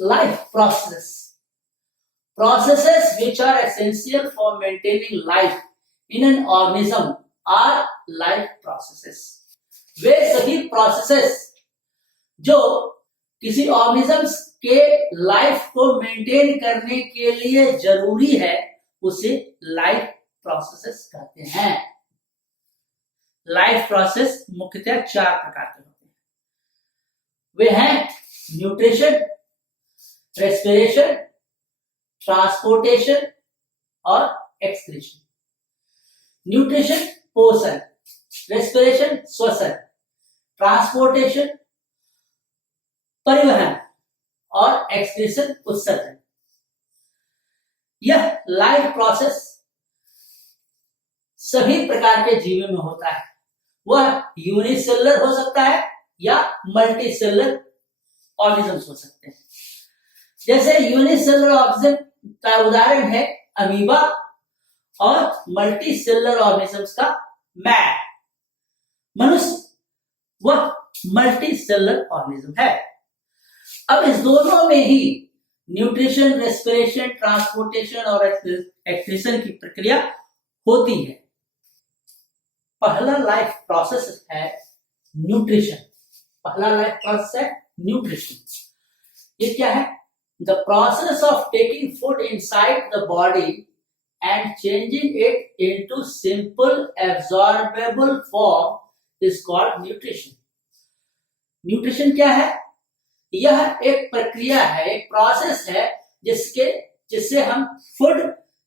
life processes which are essential for maintaining life in an organism are life processes. वे सभी processes जो किसी organism के life को maintain करने के लिए जरूरी है उसे लाइफ प्रोसेसेस कहते हैं। लाइफ प्रोसेस मुख्यतः 4 प्रकार के होते हैं। वे हैं न्यूट्रिशन, रेस्पिरेशन, ट्रांसपोर्टेशन और एक्सक्रीशन। न्यूट्रिशन पोषण, रेस्पिरेशन श्वसन, ट्रांसपोर्टेशन परिवहन और एक्सक्रीशन उत्सर्जन। यह लाइफ प्रोसेस सभी प्रकार के जीवों में होता है। वह यूनिसेलुलर हो सकता है या मल्टीसेलुलर ऑर्गेनिजम्स हो सकते हैं। जैसे यूनिसेलुलर ऑर्गेनिज्म का उदाहरण है अमीबा और मल्टीसेलुलर ऑर्गेनिजम्स का मैट। मनुष्य वह मल्टीसेलुलर ऑर्गेनिज्म है। अब इस दोनों में ही न्यूट्रिशन, रेस्पिरेशन, ट्रांसपोर्टेशन और एक्सक्रीशन की प्रक्रिया होती है। पहला लाइफ प्रोसेस है न्यूट्रिशन। पहला लाइफ प्रोसेस है न्यूट्रिशन। ये क्या है? The process of taking food inside the body and changing it into simple absorbable form is called nutrition. Nutrition क्या है? यह एक प्रक्रिया है, एक प्रोसेस है जिससे हम फूड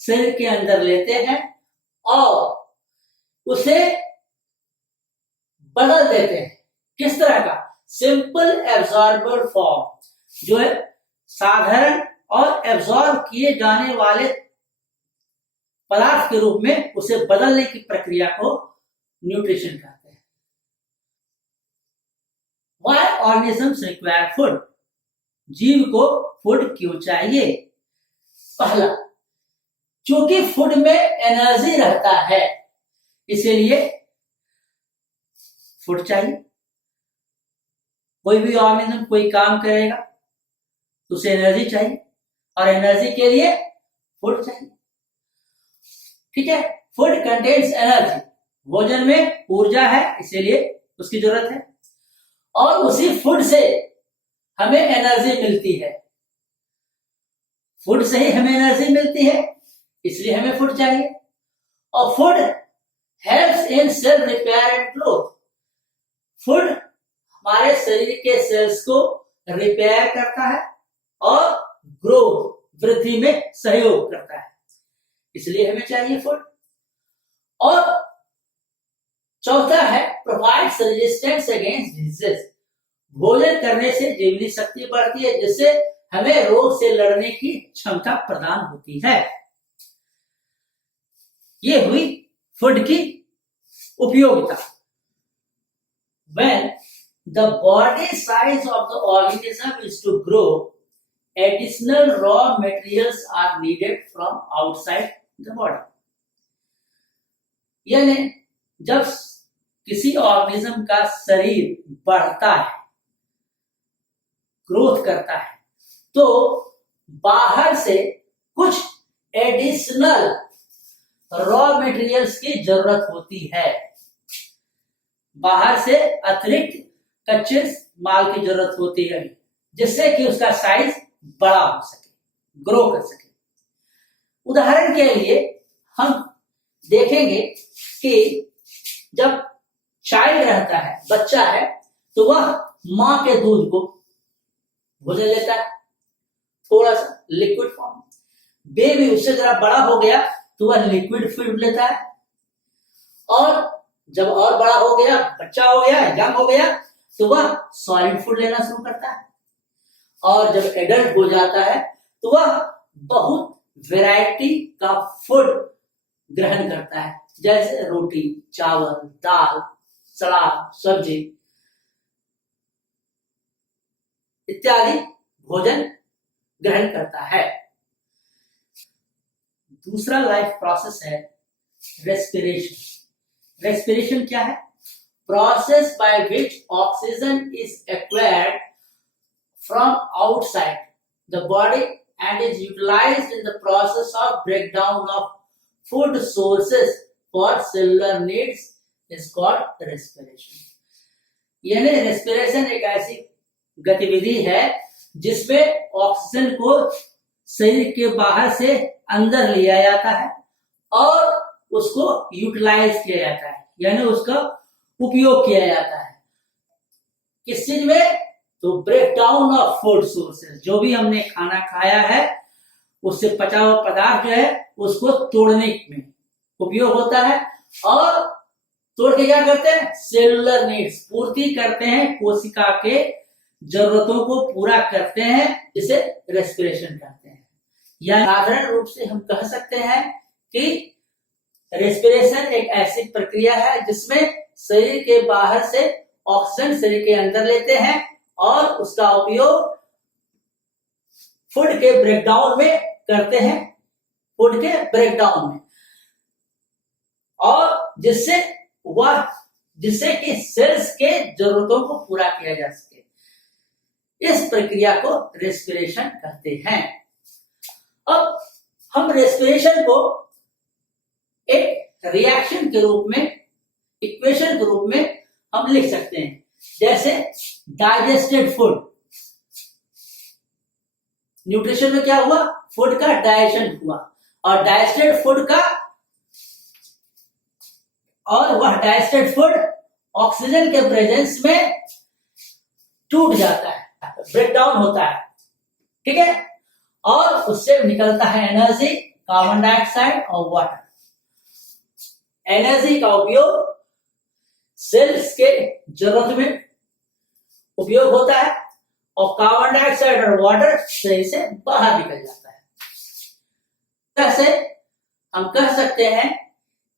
शरीर के अंदर लेते हैं और उसे बदल देते हैं। किस तरह का? सिंपल एब्जॉर्बेबल फॉर्म, जो है साधारण और एब्जॉर्ब किए जाने वाले पदार्थ के रूप में उसे बदलने की प्रक्रिया को न्यूट्रिशन कहते हैं। Why organisms require food? जीव को फूड क्यों चाहिए? पहला, क्योंकि फूड में एनर्जी रहता है, इसीलिए फूड चाहिए। कोई भी ऑर्गेनिज्म कोई काम करेगा तो उसे एनर्जी चाहिए और एनर्जी के लिए फूड चाहिए। ठीक है, फूड कंटेन्स एनर्जी। भोजन में ऊर्जा है, इसीलिए उसकी जरूरत है और उसी फूड से हमें एनर्जी मिलती है। फूड से ही हमें एनर्जी मिलती है, इसलिए हमें फूड चाहिए। और food helps in cell repair and growth. Food हमारे शरीर के सेल्स को रिपेयर करता है और ग्रोथ वृद्धि में सहयोग करता है, इसलिए हमें चाहिए फूड। और चौथा है प्रोवाइड्स रेजिस्टेंस अगेंस्ट डिजीज। भोजन करने से जीवनी शक्ति बढ़ती है, जिससे हमें रोग से लड़ने की क्षमता प्रदान होती है। ये हुई फूड की उपयोगिता। When the body size of the organism is to grow, additional raw materials are needed from outside the body. यानी जब किसी ऑर्गेनिज्म का शरीर बढ़ता है, ग्रोथ करता है, तो बाहर से कुछ एडिशनल रॉ मटेरियल्स की जरूरत होती है। बाहर से अतिरिक्त कच्चे माल की जरूरत होती है, जिससे कि उसका साइज बड़ा हो सके, ग्रो कर सके। उदाहरण के लिए हम देखेंगे कि जब चाइल्ड रहता है, बच्चा है, तो वह मां के दूध को भोजन लेता है, थोड़ा सा लिक्विड फॉर्म। बेबी उससे जरा बड़ा हो गया तो वह लिक्विड फूड लेता है, और जब और बड़ा हो गया, बच्चा हो गया, यंग हो गया, तो वह सॉलिड फूड लेना शुरू करता है। और जब एडल्ट हो जाता है तो वह बहुत वैरायटी का फूड ग्रहण करता है, जैसे रोटी, चावल, दाल, सलाद, सब्जी इत्यादि भोजन ग्रहण करता है। दूसरा लाइफ प्रोसेस है रेस्पिरेशन। रेस्पिरेशन क्या है? Process by which oxygen is acquired from outside the body and is utilized in the process of breakdown of food sources for cellular needs is called respiration. यानी respiration एक ऐसी गतिविधि है जिसमें oxygen को शरीर के बाहर से अंदर लिया जाता है और उसको यूटिलाइज किया जाता है, यानी उसका उपयोग किया जाता है। किस चीज में? तो ब्रेकडाउन ऑफ फूड सोर्सेज, जो भी हमने खाना खाया है उससे पचा हुआ पदार्थ जो है उसको तोड़ने में उपयोग होता है और तोड़ के क्या करते हैं? सेलुलर नीड्स, पूर्ति करते हैं, कोशिका के जरूरतों को पूरा करते हैं, जिसे रेस्पिरेशन कहते हैं। या साधारण रूप से हम कह सकते हैं कि रेस्पिरेशन एक ऐसी प्रक्रिया है जिसमें शरीर के बाहर से ऑक्सीजन शरीर के अंदर लेते हैं और उसका उपयोग फूड के ब्रेकडाउन में करते हैं, फूड के ब्रेकडाउन में, और जिससे कि सेल्स के जरूरतों को पूरा किया जा सके। इस प्रक्रिया को रेस्पिरेशन कहते हैं। अब हम रेस्पिरेशन को एक रिएक्शन के रूप में, इक्वेशन के रूप में हम लिख सकते हैं। जैसे डाइजेस्टेड फूड, न्यूट्रिशन में क्या हुआ? फूड का डाइजेशन हुआ और डाइजेस्टेड फूड का, और वह डाइजेस्टेड फूड ऑक्सीजन के प्रेजेंस में टूट जाता है, ब्रेकडाउन होता है, ठीक है, और उससे निकलता है एनर्जी, कार्बन डाइऑक्साइड और वाटर। एनर्जी का उपयोग सेल्स के जरूरत में उपयोग होता है और कार्बन डाइऑक्साइड और वाटर शरीर से बाहर निकल जाता है। कैसे? हम कह सकते हैं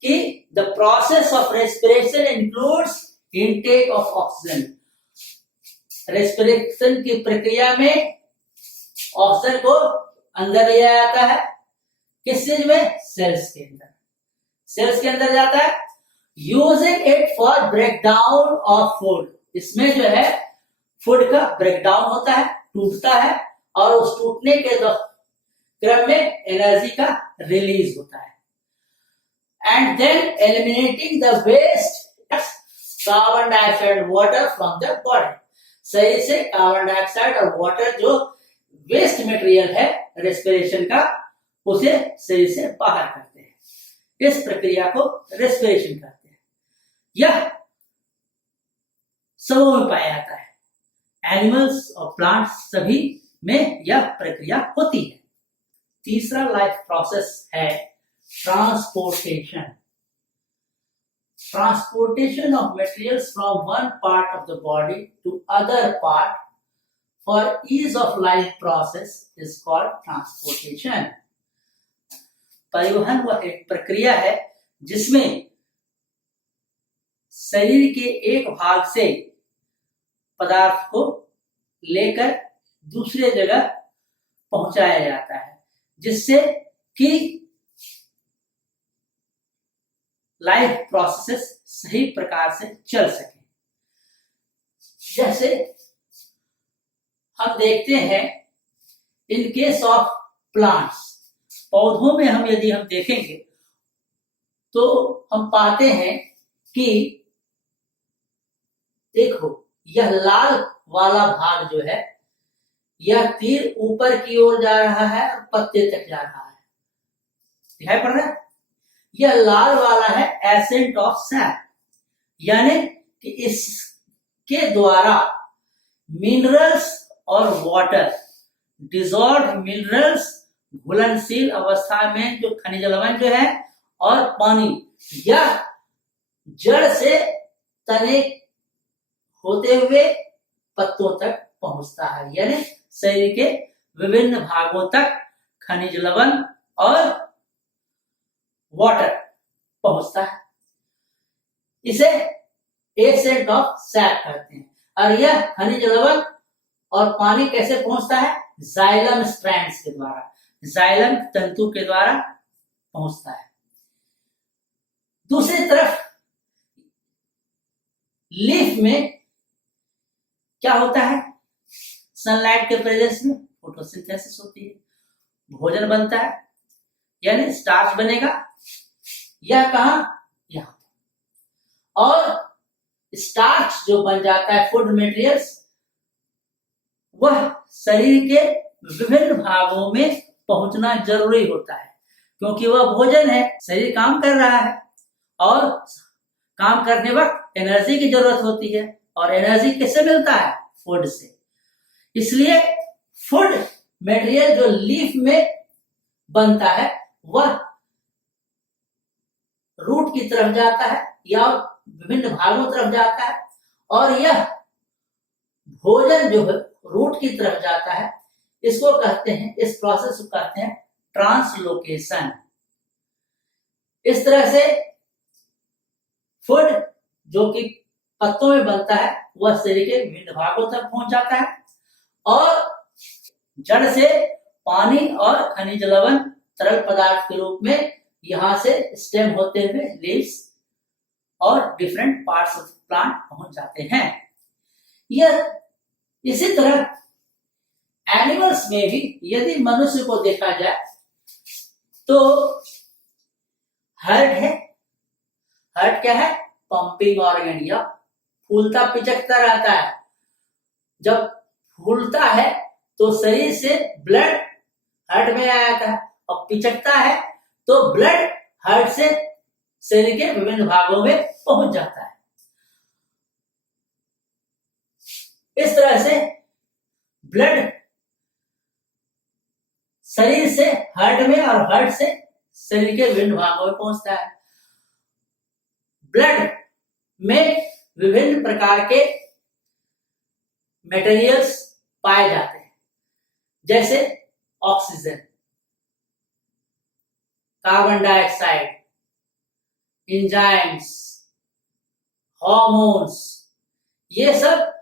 कि the process of respiration includes intake of oxygen. Respiration की प्रक्रिया में ऑक्सीजन को अंदर लिया जाता है। किस चीज में? सेल्स के अंदर। सेल्स के अंदर जाता है, using it for breakdown of food. इसमें जो है फूड का ब्रेकडाउन होता है, टूटता है, और उस टूटने के क्रम में एनर्जी का रिलीज होता है। And then eliminating the waste carbon dioxide water from the body. शरीर से कार्बन डाइऑक्साइड और वाटर जो वेस्ट मटेरियल है रेस्पिरेशन का, उसे शरीर से बाहर करते हैं। इस प्रक्रिया को रेस्पिरेशन कहते हैं। यह सबों में पाया जाता है, एनिमल्स और प्लांट्स सभी में यह प्रक्रिया होती है। तीसरा लाइफ प्रोसेस है transportation. Transportation of materials from one part of the body to other part for ease of life process is called transportation. परिवहन वह एक प्रक्रिया है जिसमें शरीर के एक भाग से पदार्थ को लेकर दूसरे जगह पहुंचाया जाता है, जिससे कि लाइफ प्रोसेस सही प्रकार से चल सके। जैसे हम देखते हैं इन केस ऑफ प्लांट्स, पौधों में हम यदि हम देखेंगे तो हम पाते हैं कि देखो यह लाल वाला भाग जो है, यह तीर ऊपर की ओर जा रहा है और पत्ते तक जा रहा है, दिखाई पड़ रहा है? यह लाल वाला है एसेंट ऑफ सैप, यानी कि इसके द्वारा मिनरल्स और वाटर, डिजॉल्व मिनरल्स घुलनशील अवस्था में जो खनिज लवण जो है और पानी, यह जड़ से तने होते हुए पत्तों तक पहुंचता है, यानी शरीर के विभिन्न भागों तक खनिज लवण और वाटर पहुंचता है। इसे एसेंट ऑफ सैप कहते हैं। और यह खनिज लवण और पानी कैसे पहुंचता है? जाइलम स्ट्रैंड्स के द्वारा, जाइलम तंतु के द्वारा पहुंचता है। दूसरी तरफ लीफ में क्या होता है? सनलाइट के प्रेजेंस में फोटोसिंथेसिस होती है, भोजन बनता है, यानी स्टार्च बनेगा। यह कहां? यहां। और स्टार्च जो बन जाता है, फूड मटेरियल्स, वह शरीर के विभिन्न भागों में पहुंचना जरूरी होता है, क्योंकि वह भोजन है। शरीर काम कर रहा है और काम करने वक्त एनर्जी की जरूरत होती है, और एनर्जी किससे मिलता है? फूड से। इसलिए फूड मटेरियल जो लीफ में बनता है वह रूट की तरफ जाता है या विभिन्न भागों तरफ जाता है, और यह भोजन जो है रूट की तरफ जाता है, इसको कहते हैं, इस प्रोसेस को कहते हैं ट्रांसलोकेशन। इस तरह से फूड जो कि पत्तों में बनता है वह शरीर के विभिन्न भागों तक पहुंच जाता है, और जड़ से पानी और खनिज लवण तरल पदार्थ के रूप में यहां से स्टेम होते हुए लीव्स और डिफरेंट पार्ट्स ऑफ प्लांट पहुंच जाते हैं। यह इसी तरह एनिमल्स में भी, यदि मनुष्य को देखा जाए तो हार्ट है। हार्ट क्या है? पंपिंग ऑर्गन, या फूलता पिचकता रहता है। जब फूलता है तो शरीर से ब्लड हार्ट में आ जाता है, और पिचकता है तो ब्लड हार्ट से शरीर के विभिन्न भागों में पहुंच जाता है। इस तरह से ब्लड शरीर से हार्ट में और हार्ट से शरीर के विभिन्न भागों में पहुंचता है। ब्लड में विभिन्न प्रकार के मटेरियल्स पाए जाते हैं, जैसे oxygen, carbon dioxide, enzymes, hormones. ये सब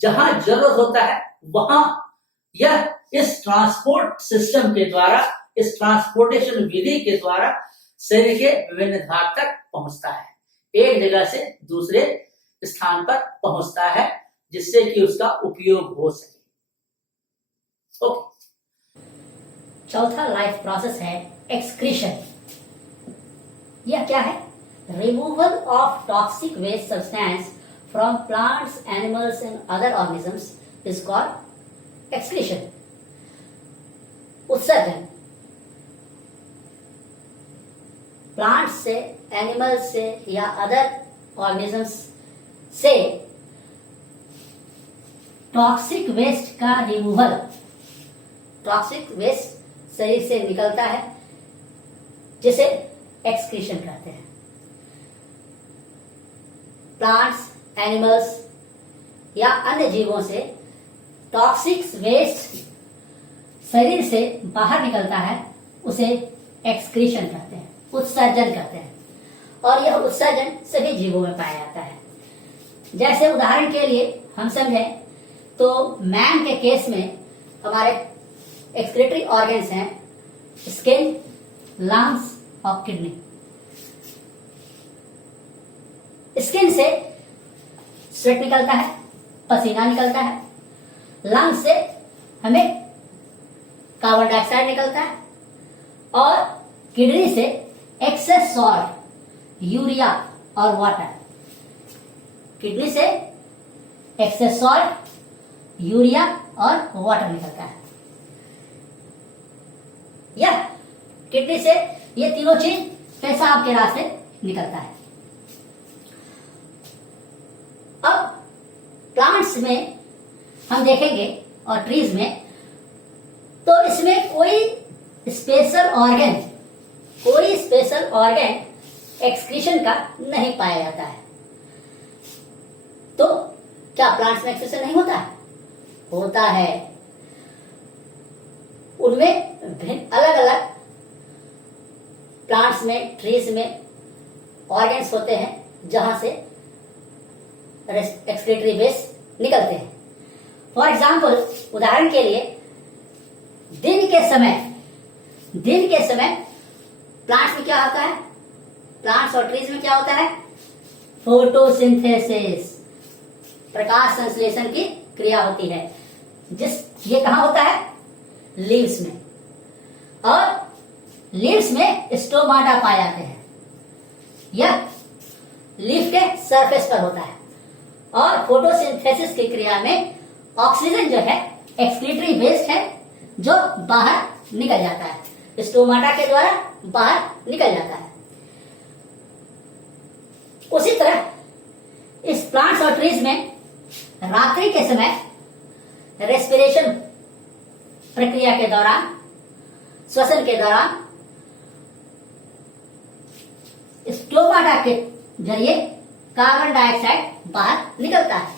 जहां जरूरत होता है वहां यह इस ट्रांसपोर्ट सिस्टम के द्वारा, इस ट्रांसपोर्टेशन विधि के द्वारा शरीर के विभिन्न भाग तक पहुंचता है, एक जगह से दूसरे स्थान पर पहुंचता है, जिससे कि उसका उपयोग हो सके। चौथा लाइफ प्रोसेस है एक्सक्रीशन। यह क्या है? Removal of toxic waste substance from plants, animals and other organisms is called excretion. उत्सर्जन प्लांट्स से, एनिमल्स से या अदर ऑर्गेनिजम्स से टॉक्सिक वेस्ट का रिमूवल। टॉक्सिक वेस्ट शरीर से निकलता है, जिसे एक्सक्रीशन कहते हैं। प्लांट्स, एनिमल्स या अन्य जीवों से टॉक्सिक वेस्ट शरीर से बाहर निकलता है, उसे एक्सक्रीशन कहते हैं, उत्सर्जन कहते हैं। और यह उत्सर्जन सभी जीवों में पाया जाता है। जैसे उदाहरण के लिए हम समझें तो मैन के केस में हमारे एक्सक्रीटरी ऑर्गन्स हैं स्किन, लंग्स और किडनी। स्किन से स्वेट निकलता है, पसीना निकलता है। लंग्स से हमें कार्बन डाइऑक्साइड निकलता है, और किडनी से एक्सेस सॉल्ट, यूरिया और वाटर। किडनी से एक्सेस सॉल्ट, यूरिया और वाटर निकलता है। यह किडनी से ये तीनों चीज पेशाब के रास्ते निकलता है। अब प्लांट्स में हम देखेंगे और ट्रीज में, तो इसमें कोई स्पेशल ऑर्गन एक्सक्रीशन का नहीं पाया जाता है। तो क्या प्लांट्स में एक्सक्रीशन नहीं होता है? होता है। उनमें अलग अलग प्लांट्स में, ट्रीज में ऑर्गन्स होते हैं जहां से एक्सक्रीटरी वेस्ट निकलते हैं। फॉर एग्जाम्पल, उदाहरण के लिए दिन के समय प्लांट्स में क्या होता है? प्लांट्स और ट्रीज में क्या होता है? फोटोसिंथेसिस, प्रकाश संश्लेषण की क्रिया होती है। ये कहां होता है? लीव्स में, और लीव्स में स्टोमाटा पाए जाते हैं। यह लीफ के सरफेस पर होता है और फोटोसिंथेसिस की क्रिया में ऑक्सीजन जो है एक्सक्रीटरी वेस्ट है जो बाहर निकल जाता है, स्टोमाटा के द्वारा बाहर निकल जाता है। उसी तरह इस प्लांट्स और ट्रीज में रात्रि के समय रेस्पिरेशन प्रक्रिया के दौरान, श्वसन के दौरान स्टोमाटा के जरिए कार्बन डाइऑक्साइड बाहर निकलता है।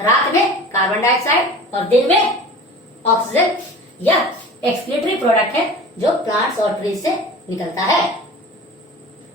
रात में कार्बन डाइऑक्साइड और दिन में ऑक्सीजन। यह एक्सक्रीटरी प्रोडक्ट है जो प्लांट्स और ट्रीज से निकलता है।